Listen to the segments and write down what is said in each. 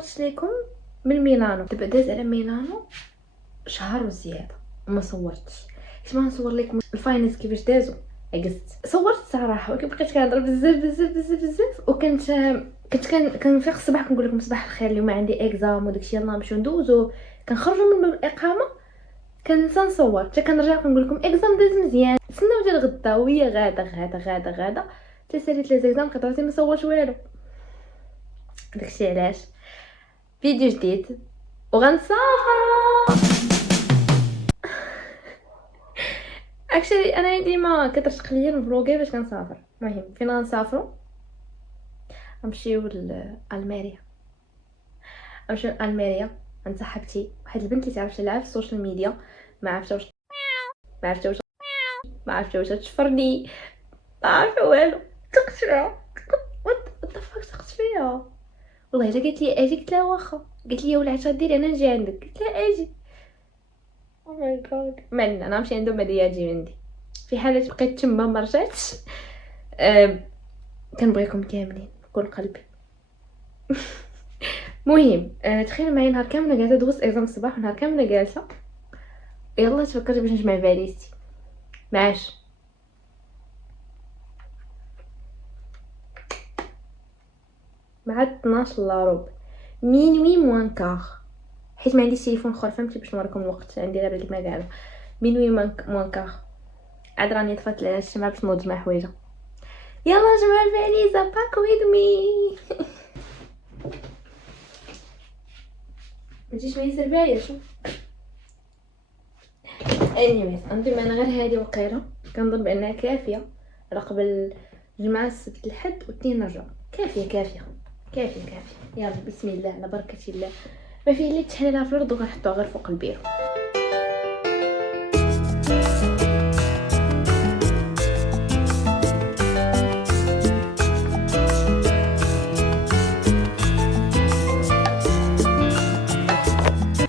صورتش لكم من ميلانو. دابا داز على ميلانو شهر وزياده وما صورتش. كنت ما نصور لكم الفاينلز كيفاش دازو، عجزت. صورت الصراحه ولكن بقيت كنهضر بزاف بزاف بزاف بزاف، وكنت كنفيق الصباح كنقول لكم صباح الخير اليوم عندي اكزام وداكشي يلاه نمشيو ندوزو. كنخرجوا من باب الاقامه كننسى نصور، حتى كنرجع كنقول لكم اكزام داز مزيان، تسناو حتى الغدا وهي غاده تساليت لي زيكزام قدرتي ما صورش والو. داكشي علاش فيديو جديد وغنسافر. اكشلي انا ديما كترشق ليا الفلوغي باش كنسافر. المهم فين غنسافروا؟ غنمشيو لالميريا. غنمشيو لالميريا عند صاحبتي، واحد البنت اللي تعرف تلعب في السوشيال ميديا. ما عرفتش واش تشفرني، ما عارفه والو. تقشع وات فاك سقط فيها والله. الا قالت لي اجي قلت لها واخا. قالت لي ولعت غديري انا نجي عندك، قلت لها اجي. او ماي جاد من انا نمشي عندهم هديه تجي عندي. في حاله بقيت تما ما رجعتش كنبغيكم كاملين بكل قلبي. مهم تخيل معايا نهار كامل قاعده دوزت اكزام الصباح ونهار كامل جالسه. يلا تفكرت باش نجمع فاليزتي معاش. مع 12 الا ربع مينوي موان كار، حيت ما عنديش تليفون اخر فهمتي باش نوريكم الوقت. عندي غير اللي ما قاعده مينوي موان كار. عاد راني طفات على الشمع باش نوض مع حوايجه. يلا جمع الفاليزه باك ويد مي. ما تجيش معايا سربايه شوف. anyways نظن انا غير هذه وقيله كنظن بانها كافيه على قبل جمعة السبت الحد واثنين نرجع. كافيه. يلا بسم الله على بركه الله. ما فيه الا تحليلها في الارض وكنحطوها غير فوق البيرو.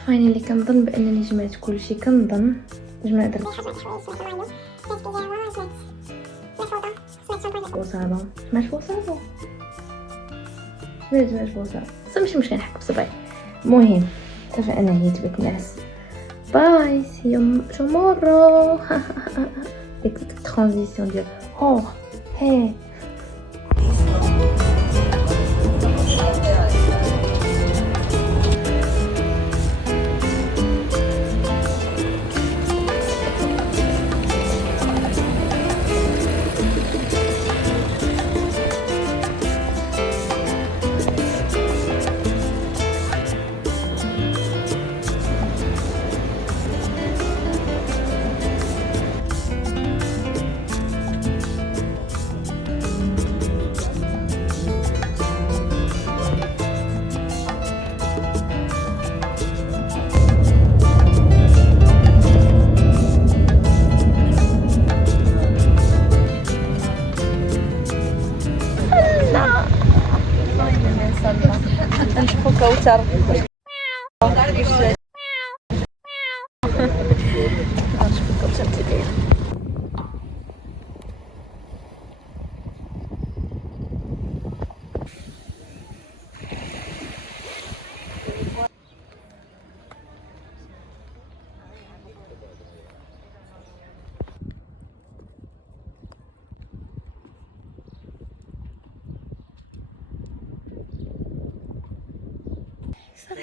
فاينلي كنظن بانني جمعت كلشي. كنظن جمعت بوصابه. جمعت بوصابه ماشي مشكل نحكم بصبعي. المهم اتفقنا هي تبت الناس. باي سي يو تومورو. ديك الترانزيسيون ديال هي نشوفو كوثر. نشوفو كوثر تدير.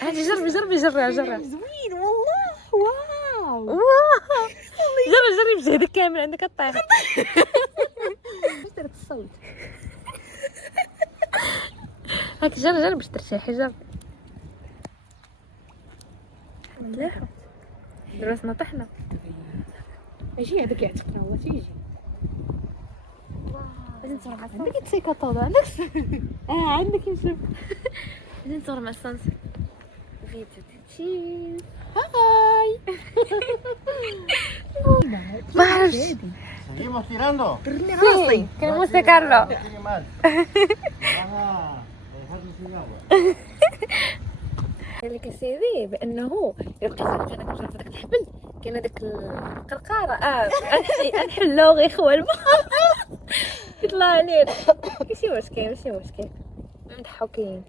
هاتي جربي زوين والله. واو جربي بجهدك كامل عندك الطيح. درت الصوت. هاك جربي باش ترتاحي. جربي مليحه. دراسنا طحنا. اجي هذاك يعتقنا هو تيجي. غادي نصور مع الصنص. عندك تسيكاطوط عندك. عندك نشوف. غادي نصور مع الصنص فيديو تشيز. هاي. ما عرفتش. Seguimos tirando. درني راسي. كان كارلو. Tiene mal. Van a dejarlo sin agua. قال لك سيدي بانه الا بقيت انا كنشوف داك الحبل كاين هذاك القرقاره نحلو غير خوال يطلع علينا. ماشي مشكل مضحكين.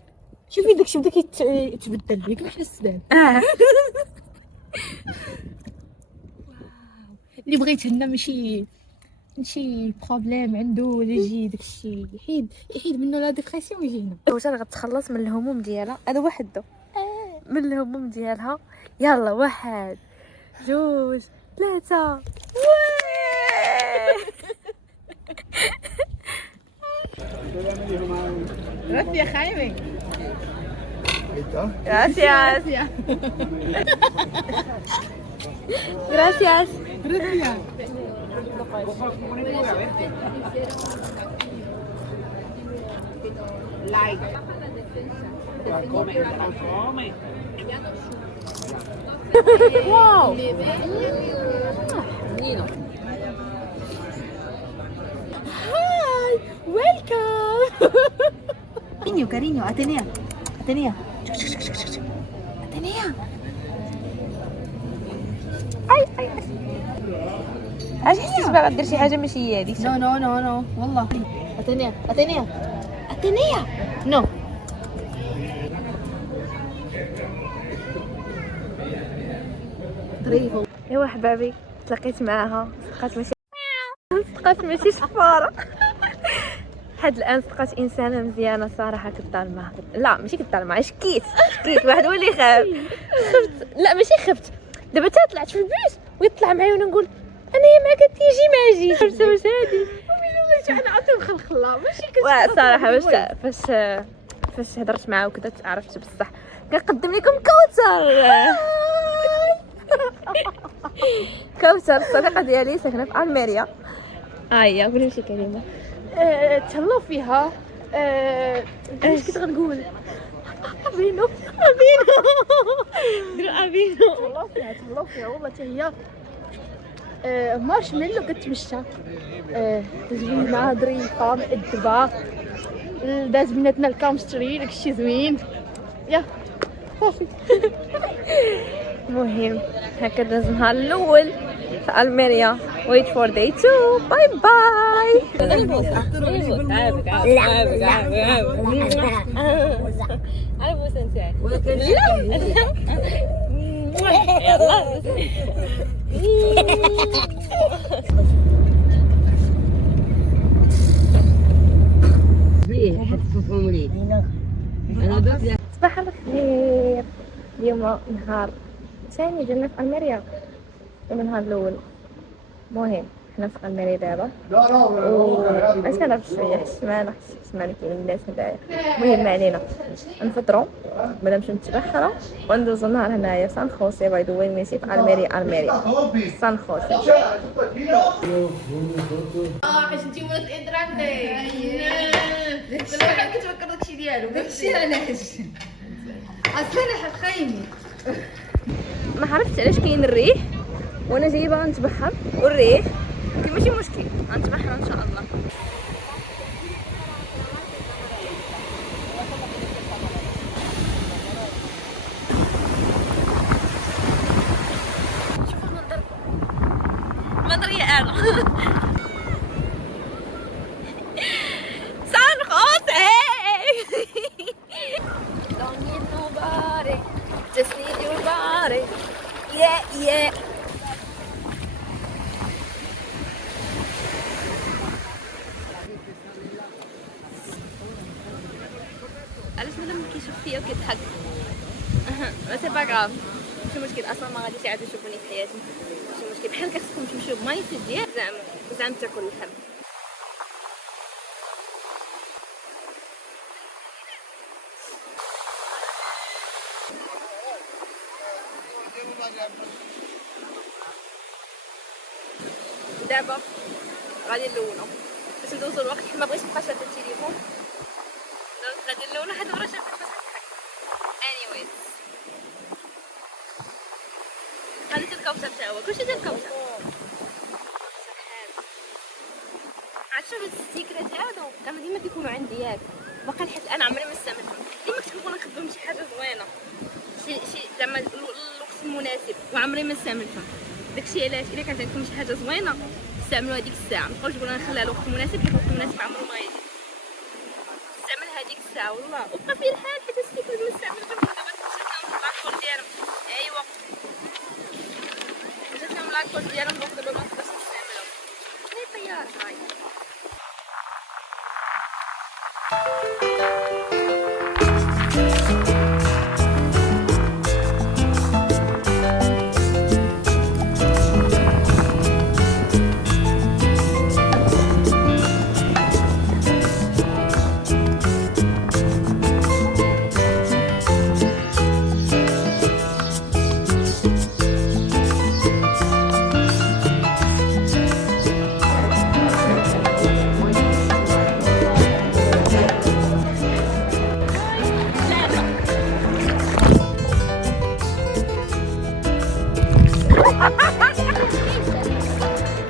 شوفي داكشي بدا كيتبدل ليك بحال السنان. اللي بغى يتهنى ماشي بروبليم عنده ولا يجي داكشي يحيد منه لا ديبرسيون ويجي هنا. واش غتخلص من الهموم ديالها، هذا وحده من الهموم ديالها. يلا 1 2 3. راسي يا خايمي. Gracias. Gracias. راسي واو. هاي ويلكم. Cariño, Atenea. Atenea. Atenea. اي اش حسيت باغا دير شي حاجه ماشي هي هذيك. نو والله. أتنيا نو. ظريفة. ايوا حبابي تلاقيت معاها، صدقات ماشي شفاره. حد الان صدقات انسانه مزيانه صراحه. كدار معاها، لا ماشي كدار معاها، شكيت واحد هو اللي خاف. خفت، لا ماشي خفت. دابا تا طلعت في البيس ويطلع معايا وانا نقول انا يا ما كتيجي ما اجيش. واش هادي انا عطيهم خلق الله ماشي صراحه. فاش هضرت معاه وكذا عرفت بصح. كنقدم لكم كوثر. كوثر الصديقه ديالي ساكنه في الميريا. هي قولي شي كلمه. تهلاو فيها. اش كنت غنقول؟ ابينو ديروا ابينو. تهلاو فيها والله. حتى هي مارشميلو كتمشى زوينه ظريفه مأدبه. داز بيناتنا الكامستري داكشي زوين. يا صافي. المهم هكا داز النهار الاول في الميريا. wait for day 2. باي باي. صباح الخير. اليوم نهار ثاني جينا في الميريا من النهار الاول. مهم حنا في الميريا دابا اش كنعرف شويه السمانه كاينين الناس هنايا. المهم ما علينا نفطروا بلا نمشيو نتبحروا وندوزو النهار هنايا سان خوسي. باي ذا واي ميسي في الميريا سان خوسي. علاش انتي ولات ادراندي؟ كنت فكر داكشي ديالو. داكشي علاش اصلا خايمي. ما عرفتش علاش كاين الريح وانا جايه باغا نتبحر والريح. ماشي مشكل غنتبحر ان شاء الله. شوفوا المنظر يا ارض. سان خوسي. Don't need nobody, just need your body. Yeah. علاش مادام كيشوف فيا وكيضحك؟ ما سي با كراف، ماشي مشكل. اصلا ما غاديش يعاودوا يشوفوني في حياتي، ماشي مشكل. بحال خصكم تمشيو بمايند ديال زعما تاكل اللحم. دابا غادي نلونو باش ندوزو الوقت. ما بغيتش نبقى شاده التليفون، غادي نلونو حتى مرة شافت باش نضحك. anyways غادي الكوثر تا هو كلشي ديال الكوثر. عرفتي هاد الستيكرات هادو كانوا ديما كيكونوا عندي ياك باقا لحد الان عمري ما استعملتهم. ديما كنكون نخدم شي حاجه زوينه شي زعما الوقت المناسب وعمري ما استعملتهم. داكشي علاش الا كانت عندكم شي حاجه زوينه استعملوا هذيك الساعه. ما تبقاوش تقولوا نخليها الوقت المناسب، حيت الوقت المناسب عمره ما يجي. استعمل هذيك الساعه والله وبقى في الحال حتى السيكل من الساعه من قبل دابا جاتهم لاكول ديالهم. ايوا جاتهم لاكول ديالهم دونك دابا ما نقدرش نستعملهم. هاي طياره هاي.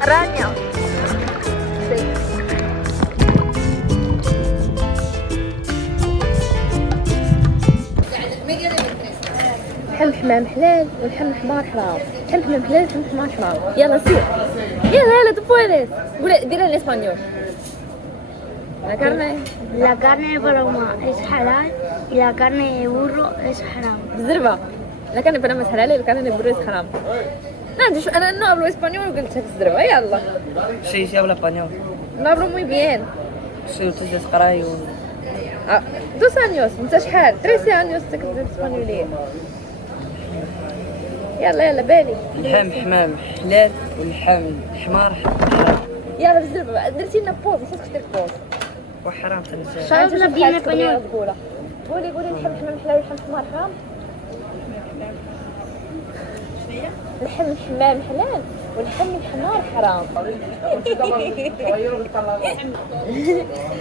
رانيا لحم حمام حلال والحم حمار حرام. لحم حمام حلال لحم حمار حرام. يلا سير يلا tú puedes. قولي ديرها الاسبانيول. La carne de paloma es halal y la carne de burro es haram. بالزربه. لا كان بنام حلال ولا كان بروز حرام. انا no hablo español وقلتها بالزربه. يلا Sí, sí habla español. no hablo muy bien. Sí, usted es caray un... 2 años. انت شحال 3 años تكتب اسبانيوليه. يلا بالي. اللحم حمام حلال واللحم حمار حرام. يلا بالزربه درتي لنا بوز خاصك دير بوز. وحرام تنسى. Habla bien español. قولي لحم حمام حلال واللحم حمار حرام. لحم الحمام حلال واللحم الحمار حرام.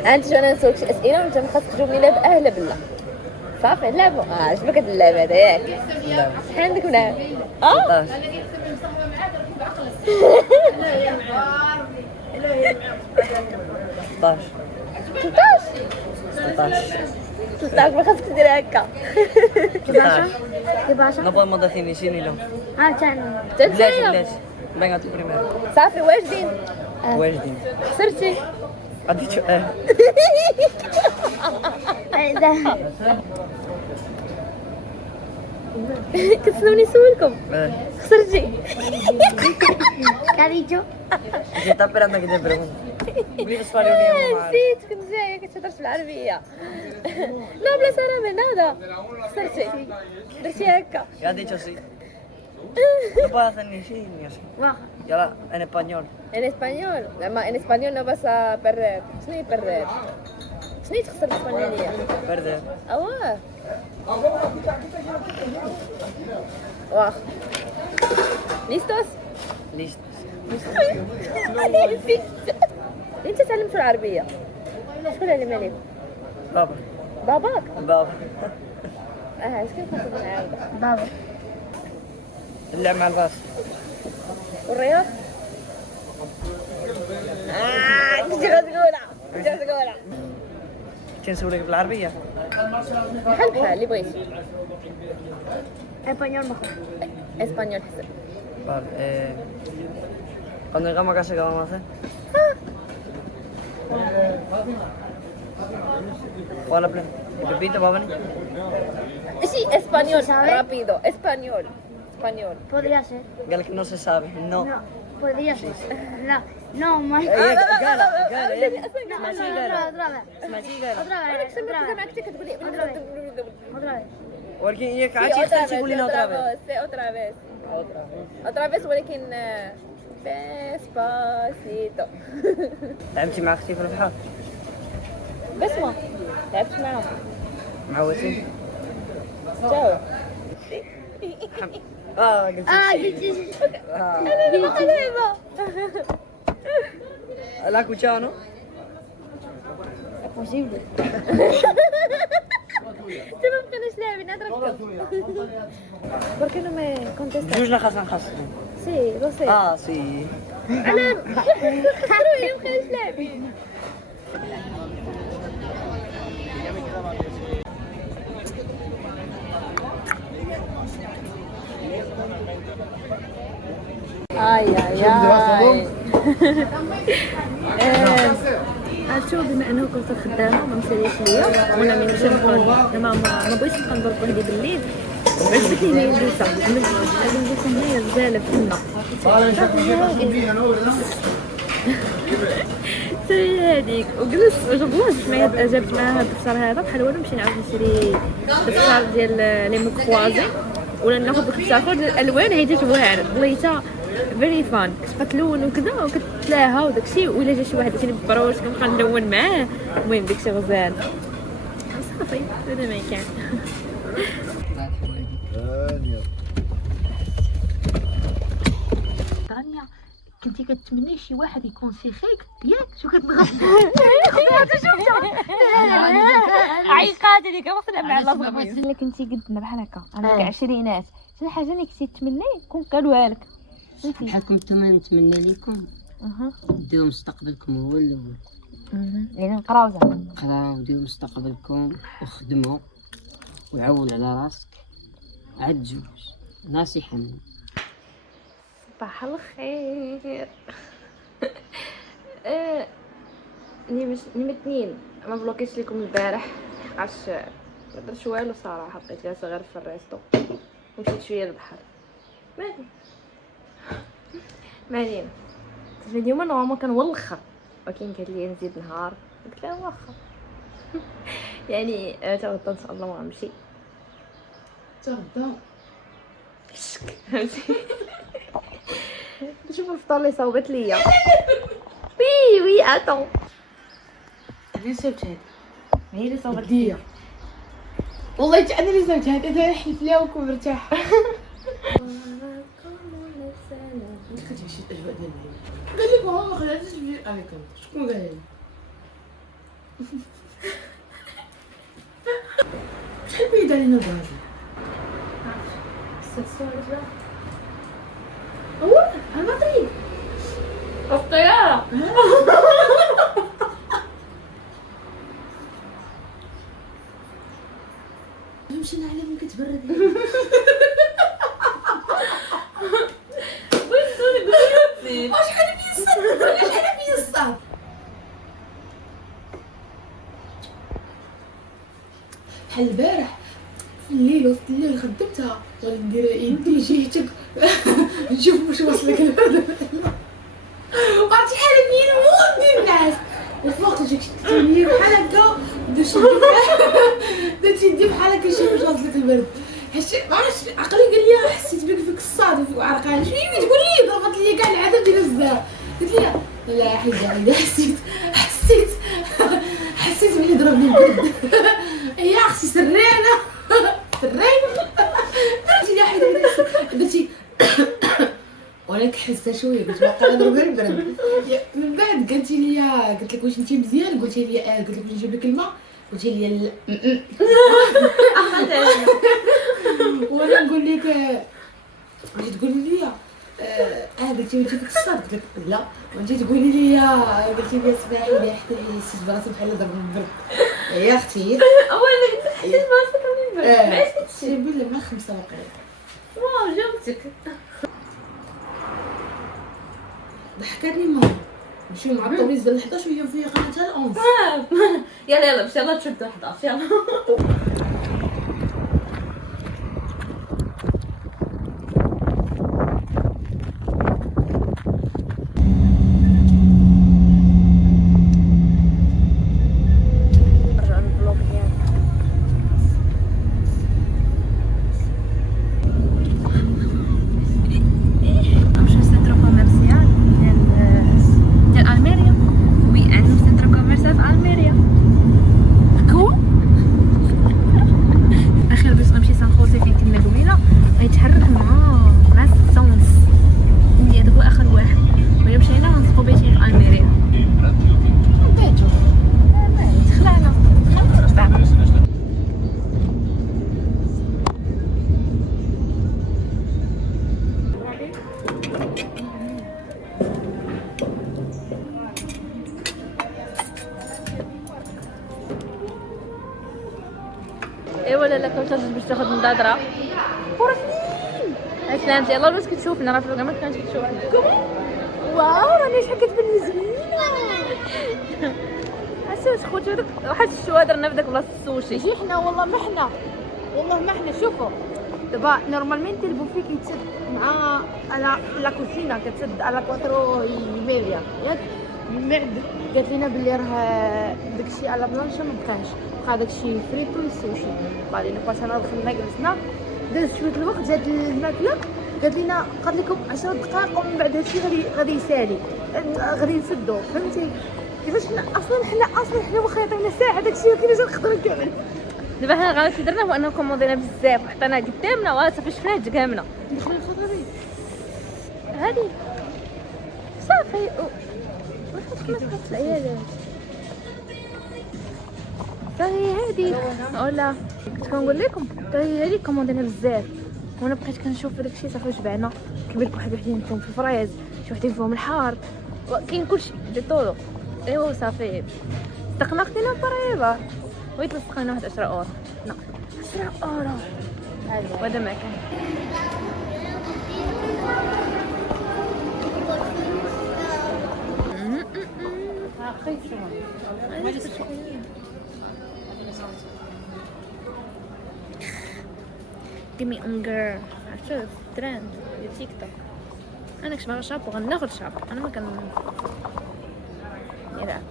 انت شو انا نسولك شي اسئله وانت خاصك تجاوب لي لا باهله بالله. صافي نلعبوا. عجبك هاد اللعبه هذا ياك؟ لا. شحال عندك ولاد؟ 16 16 ما خاصك دير هكا. ¿Qué pasa? No podemos decir ni sí ni no. Ah, chano. Inglés, inglés. Venga tú primero. صافي واجدين. Wedding. خسرتي. Ha dicho كتسنوني نسولكم. خسرتي. ¿Qué ha dicho? Se está esperando a que te pregunte. Vive español ni نسيت كنت جايه كتهضر بالعربيه. لا بلا سلامه هذا. خسرتي. درتي هكا. Ya ha dicho sí. No puedo hacer ni sí ni así. Baja. Y ahora en español. En español. لما en español no vas a perder. شنو هي perder؟ شنو هي تخسر بالاسبانيوليه؟ Perder. اواه. واه. ليستوس؟ Listo. انت تعلمتوا العربيه. شكون علم عليك؟ Baba. باباك؟ Baba. اش كيف ناخذ نعاود؟ Baba. اللعب مع الباص. والرياض؟ كنت غتقولها. تنسولك بالعربية. بحال اللي بغيتي. Español mejor. اسبانيول حسن. Vale. Cuando llegamos a casa, ¿qué vamos a hacer? ¿Cuál es la plan? Repito, ¿va a venir? Sí, español, ¿Sabe? rápido, español. Podría ser. Gala que no se sabe. No. No, podría ser. No, más. Gala, gala. No, otra vez. اسمعتي قال. Otra vez. Otra vez. Otra vez. Otra vez. ولكن هي عرفتي حتى تقول لنا otra vez. otra vez. otra vez ولكن despacito. لعبتي مع اختي في البحر؟ بسمة لعبت معاهم. مع وسيم؟ جاوب. قلت انا ما لعبة. لا كوتشانو؟ Posible. انت ما بقيناش لاعبين عاد ركب. ¿Por qué no me contestas? جوجنا خاصنا نخصص. Sí, lo sé. سي. انا خسروا ما بقيناش لاعبين. Ay. عرفتو بما انه كنت خدامه ما مساليش ليا وانا ملي مشى نخرج ما بغيتش نبقى ندور بوحدي بالليل. عجبتني هنا الجلسه، هذه الجلسه هنايا بزاف فينا سري هذيك وجلس وجبت معايا جابت معاها الدفتر هذا بحال وانا نمشي نعاود نشري الدفتر ديال لي مكروازي ولا ناخذ ديك الدفتر ديال الالوان هي واعره بليته فيري فان. كنت كتلون وكذا وكتلاها وداكشي ولا جا شي واحد يجيني ببروش كنبقى نلون معاه. المهم داكشي غزال صافي هذا ما كان. رانيا كنتي كتمني شي واحد يكون سيخيك ياك شو كتبغي عيقات هذيك واخا مع الله الا كنتي قدنا بحال هكا عندك عشرينات شي حاجه اللي كنتي تمني كون قالوها لك بحال كنت نتمنى لكم ديروا مستقبلكم هو الاول. يعني نقراو زعما قراو ديروا مستقبلكم وخدموا وعول على راسك عاد تزوج. نصيحة مني. صباح الخير. نيم اثنين ما بلوكيتش لكم البارح حقاش ما درتش والو صراحه، بقيت جالسه غير في الريستو ومشيت شويه للبحر. ما علينا. اليوم انا كنولخر ولكن قال لي نزيد نهار قلت له واخا. يعني تغدا ان شاء الله ما غنمشي تغدا فهمتي. شوف الفطور اللي صوبت ليا. وي اتون انا صوبت هذه هي اللي صوبت ليا والله انا اللي صوبت هذه. انا حلف ليها وكون مرتاحه. كتعيش الاجواء ديال الليل. قال لي ماما ما خلاتش تجي عليكم. شكون قال لي؟ شحال بعيد علينا البلاصه؟ الساعه هو المطريق الطياره. مشينا على من كتبرد. شحال فيا الصاد بحال البارح في الليل وسط الليل خدمتها غادي ندير يدي جهتك نشوف واش وصلك لهذا. وعرفتي شحال فيا نموت ديال الناس وفوق جيت شديتيني بحال هكا درت يدي بحال هكا شي واش وصلك البرد. حيت معرفتش عقلي قال لي حسيت بك فيك الصاد وفيك عرقان. شويه تقول لي ضربت لي كاع العذاب ديال الزهر. قلت لها لا حيدة حسيت بلي ضربني البرد. يا اختي سرينا درتي لي حيدة درتي وانا كحسه شويه قلت باقا ضربني البرد. من بعد قلت لك واش انت مزيان؟ قلتي لي قلت لك نجيب لك الماء قلتي لي لا. وانا نقول لك جيت تقولي لي قلتي وانت فيك الصاد قلت لك لا. وانت تقولي لي قلتي لي اسمعي لي حتى حسيت براسي بحال ضربني البرد. يا اختي اولا حسيت براسك من البرد. علاش هادشي بلا ما 5 دقائق. واو جاوبتك. ضحكتني ماما نمشيو مع الطوميس ديال 11 وهي في قناتها 11. يلا باش يلا تشدوا 11 يلا. ولا لا كنت باش تاخذ مضادره فرسين. اسلامتي يلا باش كتشوفنا راه في البروغرام ما كانتش كتشوفنا. واو راني شحال كتبان زوينه. عرفتي خوتي هذاك واحد الشوا درنا بداك بلاصه السوشي. ماشي حنا والله ما حنا شوفوا دابا نورمالمون البوفي كيتسد مع على لا كوسينا كتسد على 4 ميريا ياك. من بعد قالت لنا بلي راه داكشي على بلانشا ما بقاش بقى داكشي فريتو السوشي. بعدين باشانا دخلنا جلسنا داز شويه الوقت زاد الماكله قالت لنا قالت لكم 10 دقائق ومن بعد هادشي غادي يسالي غادي نسدو فهمتي كيفاش. حنا واخا عطينا ساعه داكشي كيفاش نقدروا نكمل. دابا حنا غلط درنا هو اننا كوموندينا بزاف وحطينا قدامنا وصافي شفناه تقامنا دخلنا الخضري هادي صافي واش ما تخص العيالات صافي هادي ولا كنت كنقول لكم صافي هادي كوموندينا بزاف وانا بقيت كنشوف داكشي صافي شبعنا. كبير وحدين فيهم في الفرايز شي وحدين فيهم الحار كاين كلشي دي طولو ايوا صافي استقنا خدينا بريبه ويتلصقنا واحد 10 اورو. لا 10 اورو وهذا ما كان. Gimme unger عرفتو ترند ديال تيك توك. انا كنت باغا شاب وغناخد شاب انا ما كان يراك.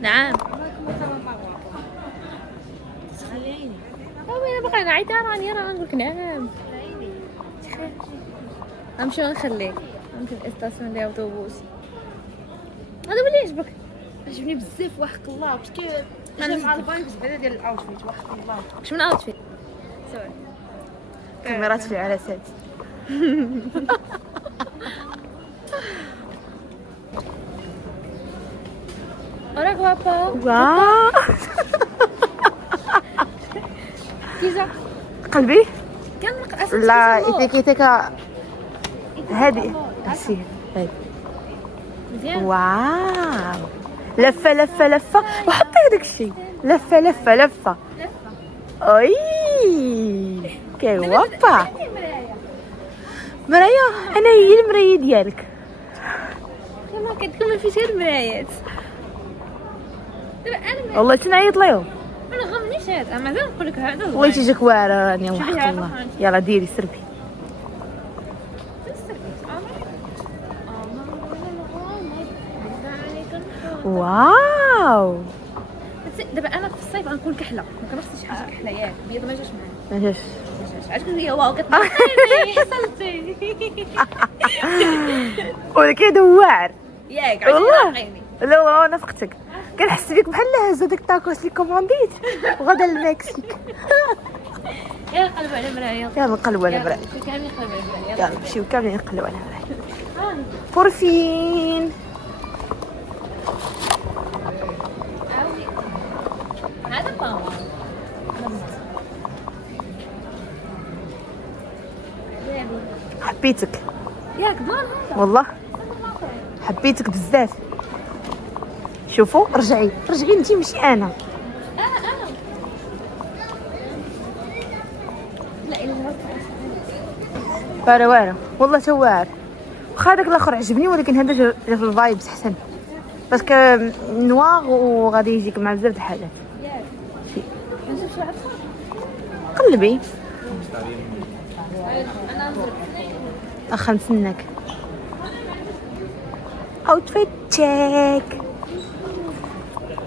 نعم انا باقا نعيط راني نقول لك نعم غنمشيو نخليك نمشي للاستاسيون ديال الاوتوبوس. هذا اللي يعجبك عجبني بزاف وحق الله باسكو جا مع الفايبس بعدا ديال الاوتفيت وحق الله. واش من اوتفيت سوري كاميرات في العرسات. Hola guapo. واو كيزا قلبي كان لا ايتيكيتيكا هادي ماشي هادي. مزيان واو لفه لفه لفه وحطي داكشي لفه لفه لفه اي كي وابا مرايا. انا هي المرايه ديالك. كما كتكون ما فيش غير مرايات. دابا انا والله تنعيط ليهم ما نغمنيش هذا مازال نقول لك هذا بغيتي تجيك واعره راني وحق هذا الله. فهمتي. يلا ديري سربي. واو دابا انا في الصيف غنكون كحله ما كنخصش شي حاجه كحله ياك بيض ما جاش معايا. ما جاش عرفتي هي واو كتنقيني حصلتي ولكن دوار ياك عرفتي والله. نقيني. لا والله انا فقتك كنحس بيك بحال هزا داك الطاكوس اللي كومونديت وغدا للمكسيك. يلا نقلبوا على مرايا. يلا نقلبوا على مرايا. كاملين نقلبوا على مرايا. يلا نمشيو كاملين نقلبوا على مرايا. بورفين هذا ماما حبيتك ياك ضمان هذا والله حبيتك بزاف. شوفوا رجعي انتي ماشي انا. لا الا واعره والله تا واعر. واخا داك الاخر عجبني ولكن هذا جا في الفايبس احسن باسكو نوار وغادي يجيك مع بزاف د الحاجات. نشوف شي واحد قلبي اخا نتسناك. اوتفيت تشيك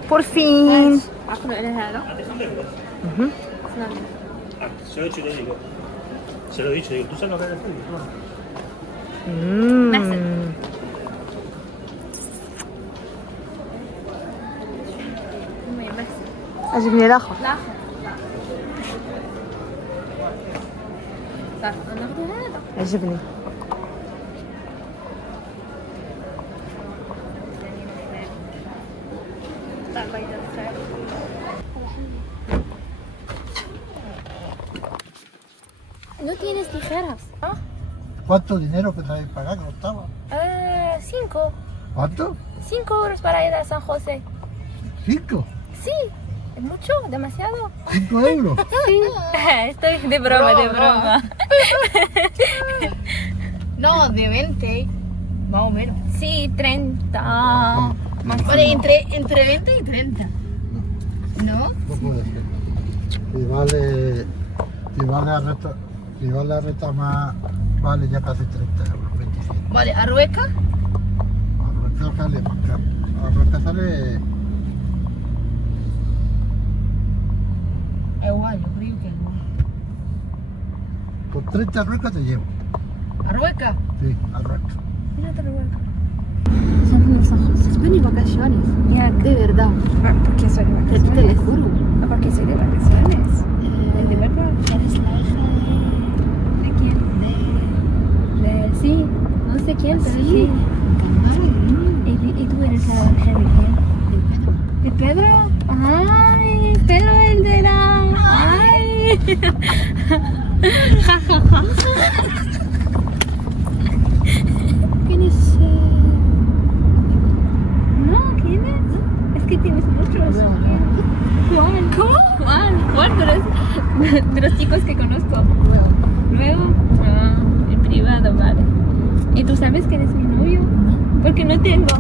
بورفين. عقلوا على هذا. Se lo he dicho, digo, tú sabes lo que es el fútbol, ¿no? محسن. المهم محسن عجبني الاخر. الاخر صافي ناخذ هذا. عجبني طلع بيض الخير. No tienes tijeras. ¿Cuánto dinero que traes pagar que no estaba? 5 ¿Cuánto? 5 euros para ir a San José. ¿5? Sí, es mucho, demasiado. ¿5 euros? Sí. Estoy de broma, de broma. No, de 20. Más o menos. Sí, 30. Vale, entre 20 y 30. ¿No? No puede ser. Si vale la reta más, vale ya casi 30 euros, 25. Vale, Arrueca. Arroca sale más caro. Arroca sale Igual, yo creo que igual. por 30 arrocas te llevo. Arrueca. Sí, arroca. Son unos ojos. Estoy en vacaciones. Ya, De verdad. ¿por qué soy de Te lo vacaciones? juro. ¿Por qué soy de vacaciones? ¿De verdad? Eres la hija ¿De quién? De... Sí, no sé quién, pero sí. ¿Y tú eres la hija de quién? ¿De Pedro? ¡Ay! Pedro el de la... ¡Ay! Ja, ja, ja. ¿Quién es? No, ¿quién es? Es que tienes muchos. ¿Cuál? ¿Cómo? ¿Cuál? De los chicos que conozco. ¿Luego? Ah, en privado, vale. ¿Y tú sabes quién es mi novio? Porque no tengo.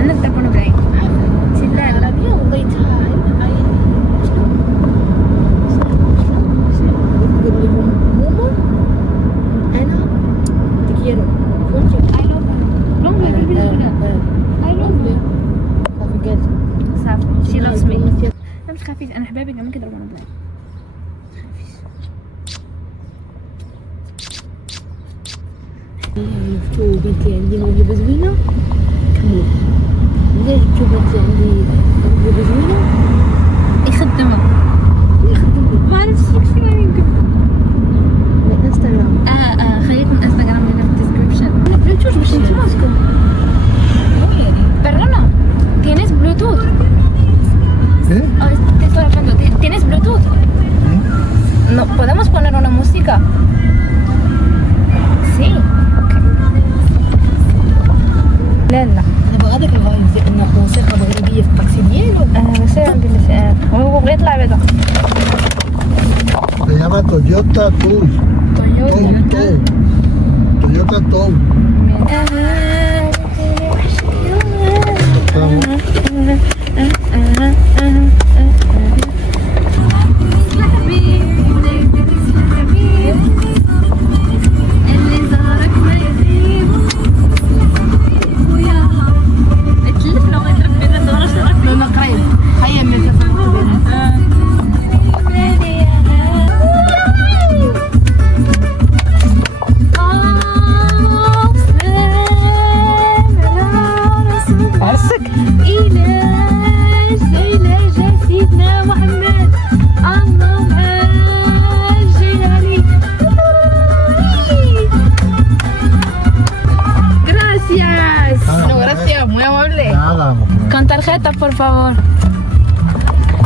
أنا التليفون بعيد. لا لا. العربية وضيتها أنا تكيرو I love her. Long way, baby, I love her. صافي. She loves me. لا مش خافيش، أنا حبايبي كمان كده ربنا بلاي. شفتو بنتي عندي موهبة زوينة كملوا. ليش شفتو بنتي عندي موهبة زوينة يخدمك. ما عرفتش شو يمكن. انستغرام. خليكم انستغرام هنا في الديسكريبشن. بلوتوث باش انت ماسكم. Perdona, ¿tienes Bluetooth? ¿Qué? Ahora te estoy hablando. ¿Tienes Bluetooth? No, ¿podemos poner una música? Sí. Okay. لا لا. انا بغادك الفايب ديال موسيقى مغربية في الطاكسي ديالو. ماشي عندي مشاعر. هو بغيت يطلع بعدا. Se llama Toyota Tow. Toyota Tow. انا قريب هيا من عرسك إلى سيدنا محمد اللهم جلالي. Gracias. No, gracias, muy amable. Nada, mujer. Con tarjeta, por favor.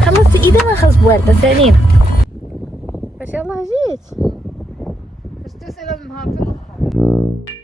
خلص إذا ما خلص بوردة سالينا. ما شاء الله جيت. Estoy en la